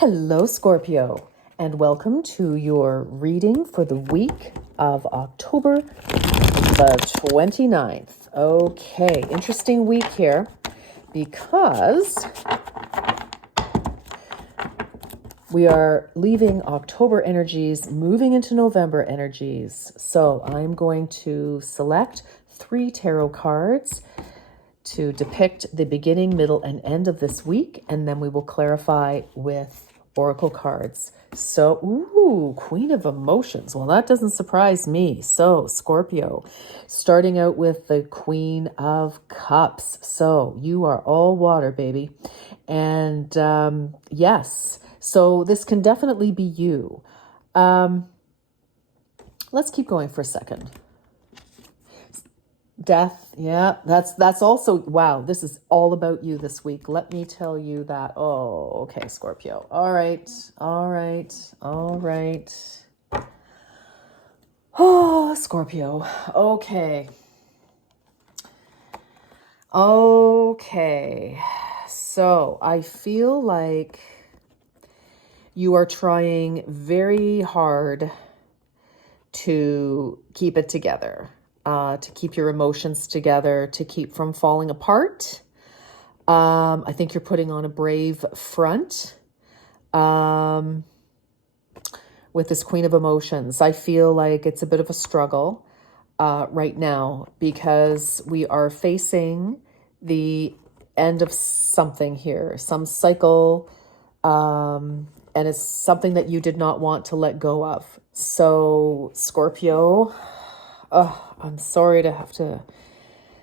Hello, Scorpio, and welcome to your reading for the week of October the 29th. Okay, interesting week here because we are leaving October energies, moving into November energies. So I'm going to select 3 tarot cards to depict the beginning, middle, and end of this week, and then we will clarify with oracle cards. So, Queen of Emotions. Well, that doesn't surprise me. So, Scorpio, starting out with the Queen of Cups. So, you are all water, baby. And yes, so this can definitely be you. Let's keep going for a second. Death, yeah, that's also, wow, this is all about you this week. Let me tell you that. Oh, okay, Scorpio. All right. Oh, Scorpio. Okay. So I feel like you are trying very hard to keep it together. To keep your emotions together, to keep from falling apart. I think you're putting on a brave front with this Queen of Emotions. I feel like it's a bit of a struggle right now because we are facing the end of something here, some cycle, and it's something that you did not want to let go of. So, Scorpio, I'm sorry to have to,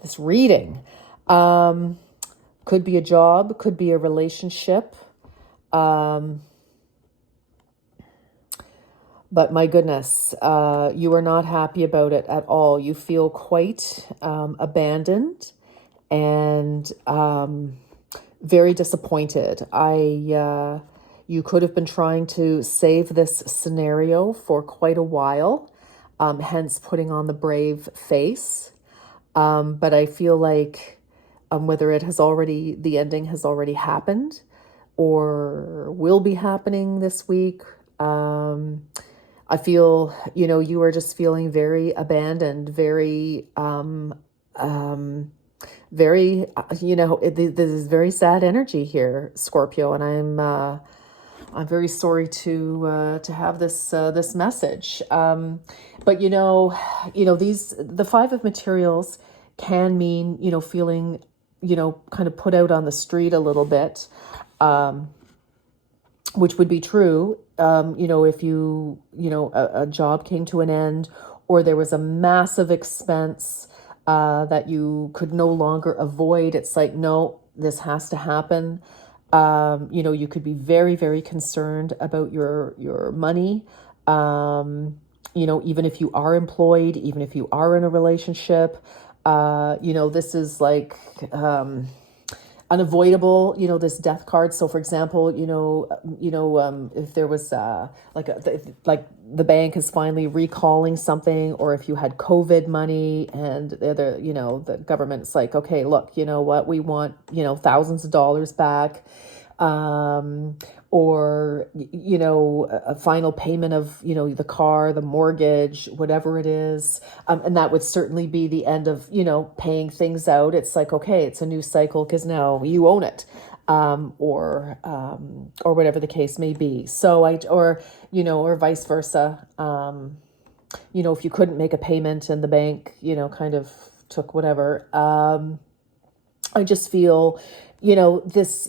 this reading. Could be a job, could be a relationship. But my goodness, you are not happy about it at all. You feel quite abandoned and very disappointed. You could have been trying to save this scenario for quite a while. Hence putting on the brave face. But I feel like whether it has already, the ending has already happened or will be happening this week. I feel, you are just feeling very abandoned, very, very, this is very sad energy here, Scorpio. And I'm very sorry to have this message. But the 5 of materials can mean, feeling, kind of put out on the street a little bit, which would be true, if a job came to an end or there was a massive expense that you could no longer avoid. It's like, no, this has to happen. You could be very, very concerned about your money. Even if you are employed, even if you are in a relationship, this is like, unavoidable, this death card. So for example, if there was, like the bank is finally recalling something, or if you had COVID money and the government's like, okay, look, you know what, we want, thousands of dollars back. Or, a final payment of, the car, the mortgage, whatever it is. And that would certainly be the end of, paying things out. It's like, okay, it's a new cycle because now you own it. Or whatever the case may be. So or vice versa. If you couldn't make a payment and the bank, kind of took whatever. I just feel, this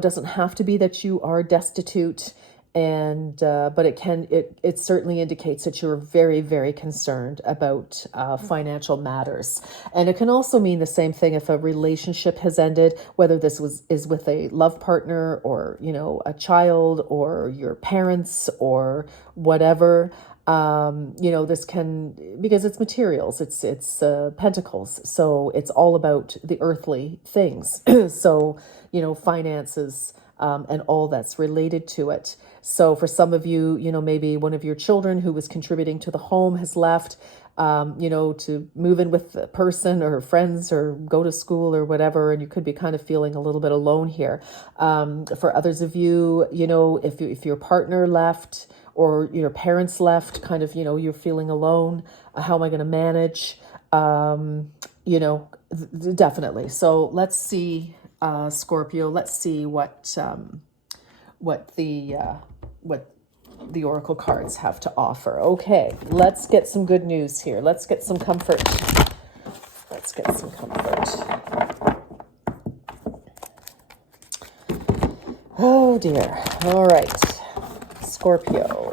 doesn't have to be that you are destitute, and but it certainly indicates that you're very, very concerned about financial matters. And it can also mean the same thing if a relationship has ended, whether this is with a love partner or a child or your parents or whatever. This can, because it's materials, it's pentacles, so it's all about the earthly things. So finances, and all that's related to it. So for some of you, maybe one of your children who was contributing to the home has left. to move in with a person or friends or go to school or whatever, and you could be kind of feeling a little bit alone here. For others of you, if your partner left or your parents left, kind of, you're feeling alone. How am I going to manage? Definitely. So let's see, Scorpio. Let's see what the oracle cards have to offer. Okay, let's get some good news here. Let's get some comfort. Let's get some comfort. Oh dear. All right, Scorpio.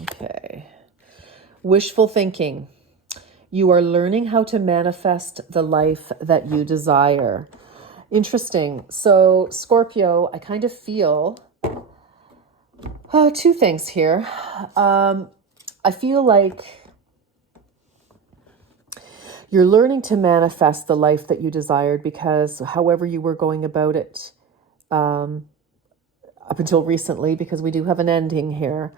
Okay. Wishful thinking. You are learning how to manifest the life that you desire. Interesting. So, Scorpio, I kind of feel two things here. I feel like you're learning to manifest the life that you desired because however you were going about it up until recently, because we do have an ending here,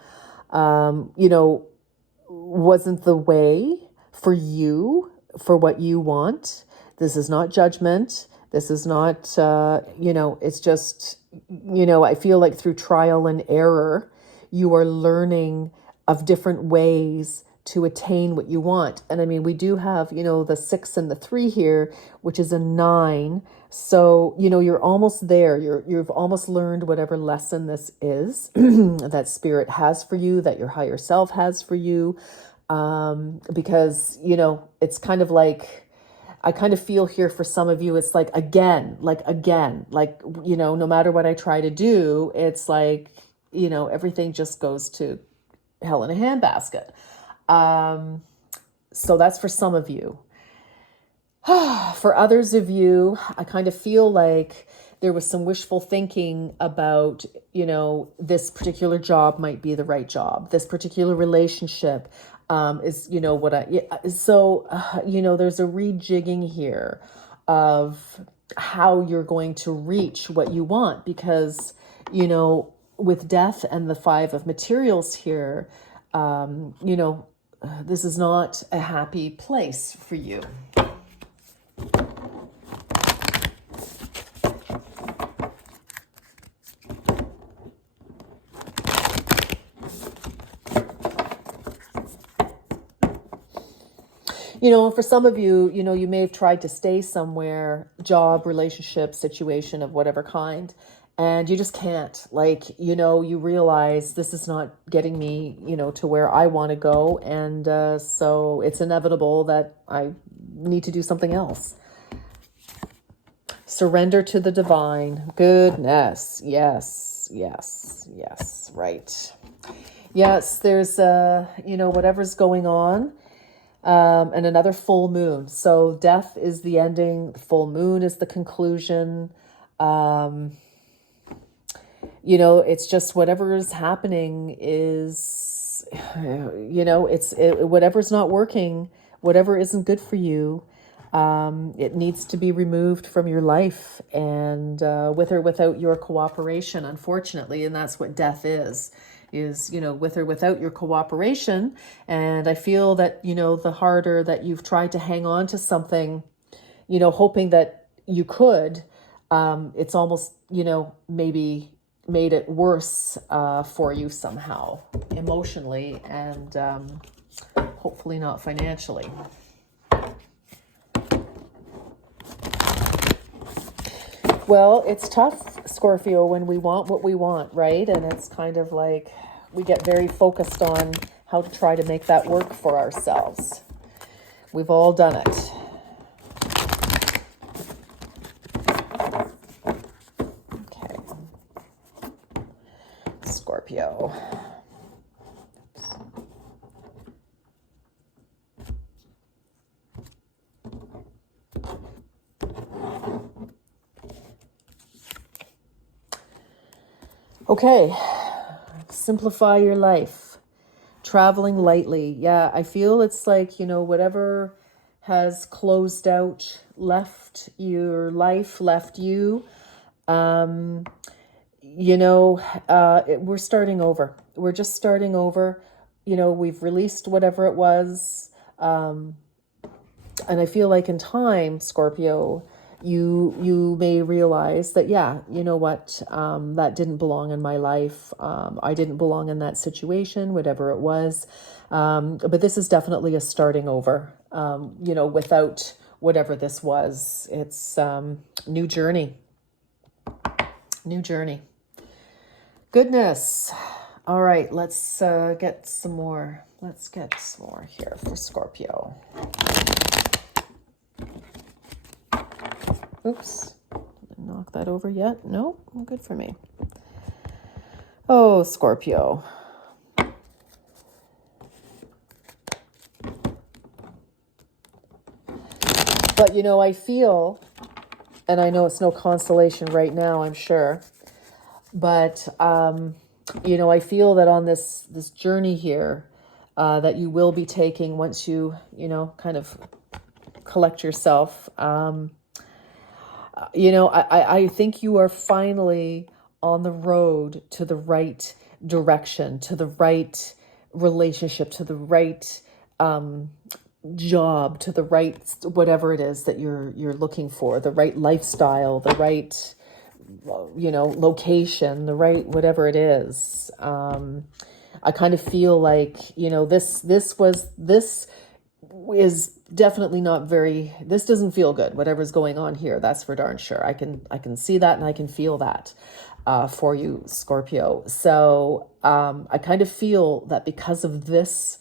wasn't the way for you, for what you want. This is not judgment. This is not, it's just, I feel like through trial and error, you are learning of different ways to attain what you want. And I mean, we do have, the 6 and the 3 here, which is a 9. So, you're almost there. You've almost learned whatever lesson this is that spirit has for you, that your higher self has for you. Because, it's kind of like, I kind of feel here for some of you, it's like, again, no matter what I try to do, it's like, everything just goes to hell in a handbasket. So that's for some of you. For others of you, I kind of feel like there was some wishful thinking about, this particular job might be the right job. This particular relationship is, there's a rejigging here of how you're going to reach what you want, because, with death and the 5 of materials here, this is not a happy place for you. For some of you, you may have tried to stay somewhere, job, relationship, situation of whatever kind, and you just can't. You realize this is not getting me, to where I want to go. And so it's inevitable that I need to do something else. Surrender to the divine. Goodness. Yes, right. Yes, there's, whatever's going on. And another full moon. So death is the ending. The full moon is the conclusion. It's just whatever is happening is, whatever's not working, whatever isn't good for you, it needs to be removed from your life, and with or without your cooperation, unfortunately. And that's what death is, with or without your cooperation. And I feel that, the harder that you've tried to hang on to something, hoping that you could, it's almost, maybe made it worse for you somehow, emotionally, and hopefully not financially. Well, it's tough, Scorpio, when we want what we want, right? And it's kind of like we get very focused on how to try to make that work for ourselves. We've all done it. Okay. Scorpio. Okay, simplify your life. Traveling lightly. Yeah, I feel it's like, whatever has closed out, left your life, left you. Um, we're starting over. We're just starting over. We've released whatever it was. And I feel like in time, Scorpio, you may realize that, yeah, you know what, that didn't belong in my life. I didn't belong in that situation, whatever it was. But this is definitely a starting over. Without whatever this was, it's new journey. New journey. Goodness. All right, let's get some more. Let's get some more here for Scorpio. Oops. Didn't knock that over yet. No, good for me. Oh, Scorpio. But I feel, and I know it's no consolation right now, I'm sure, but I feel that on this journey here that you will be taking once you kind of collect yourself. I think you are finally on the road to the right direction, to the right relationship, to the right job, to the right whatever it is that you're looking for, the right lifestyle, the right location, the right whatever it is. I kind of feel like this is definitely not very, this doesn't feel good, whatever's going on here, that's for darn sure. I can see that, and I can feel that for you, Scorpio. So I kind of feel that because of this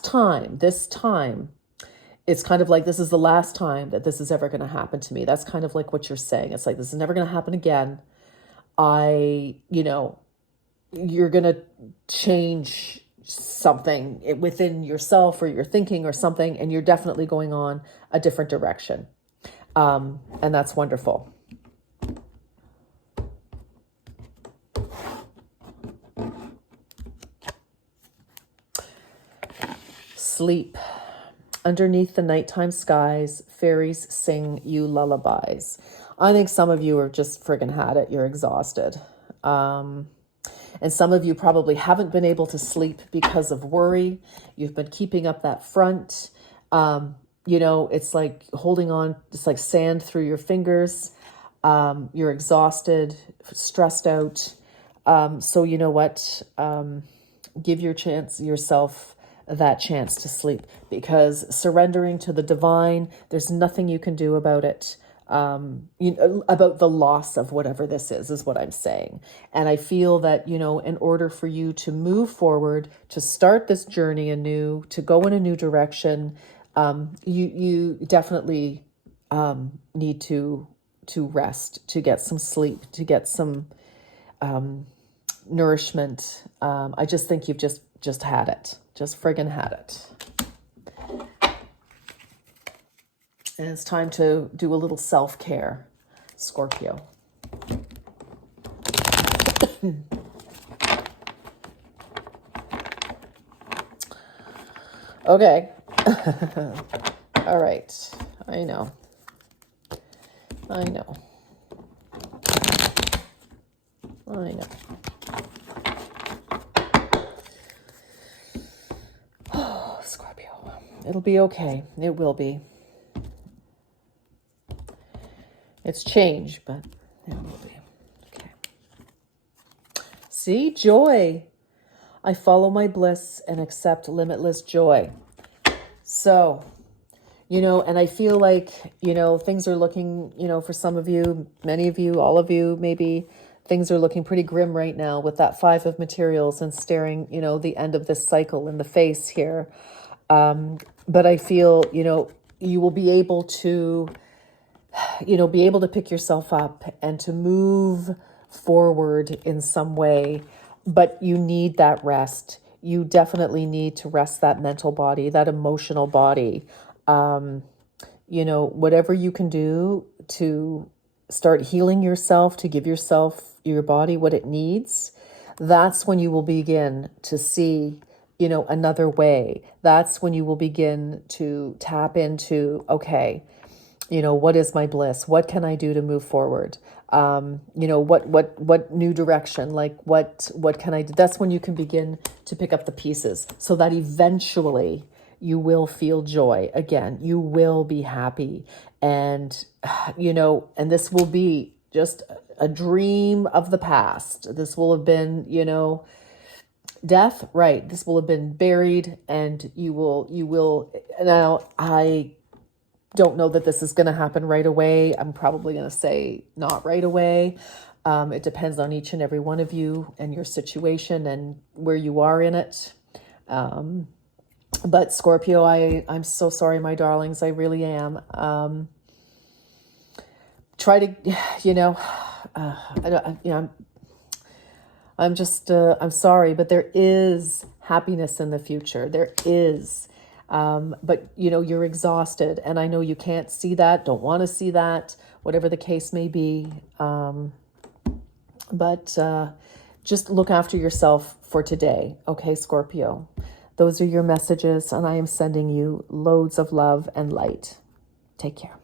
time, it's kind of like this is the last time that this is ever going to happen to me. That's kind of like what you're saying. It's like, this is never going to happen again. You're going to change something within yourself or your thinking or something, and you're definitely going on a different direction. And that's wonderful. Sleep. Underneath the nighttime skies, fairies sing you lullabies. I think some of you are just friggin' had it. You're exhausted. And some of you probably haven't been able to sleep because of worry. You've been keeping up that front. It's like holding on, it's like sand through your fingers. You're exhausted, stressed out. So you know what? Give yourself that chance to sleep, because surrendering to the divine, there's nothing you can do about it. About the loss of whatever this is what I'm saying. And I feel that, in order for you to move forward, to start this journey anew, to go in a new direction, you definitely need to rest, to get some sleep, to get some nourishment. I just think you've just had it. Just friggin' had it. And it's time to do a little self-care, Scorpio. Okay. All right. I know. Oh, Scorpio. It'll be okay. It will be. It's change, but it will be. Okay. See? Joy. I follow my bliss and accept limitless joy. So, and I feel like, things are looking, for some of you, many of you, all of you, maybe things are looking pretty grim right now with that 5 of materials and staring, the end of this cycle in the face here. But I feel, you will be able to pick yourself up and to move forward in some way, but you need that rest. You definitely need to rest that mental body, that emotional body. Whatever you can do to start healing yourself, to give your body what it needs, that's when you will begin to see, another way. That's when you will begin to tap into, okay, what is my bliss? What can I do to move forward? What new direction, like what can I do? That's when you can begin to pick up the pieces, so that eventually you will feel joy again. You will be happy. And, and this will be just a dream of the past. This will have been, death, right? This will have been buried, and you will, now I don't know that this is going to happen right away. I'm probably going to say not right away. It depends on each and every one of you and your situation and where you are in it. But Scorpio, I'm so sorry, my darlings. I really am. Try to, I'm sorry, but there is happiness in the future. There is. But you're exhausted, and I know you can't see that, don't want to see that, whatever the case may be. But just look after yourself for today. Okay, Scorpio, those are your messages, and I am sending you loads of love and light. Take care.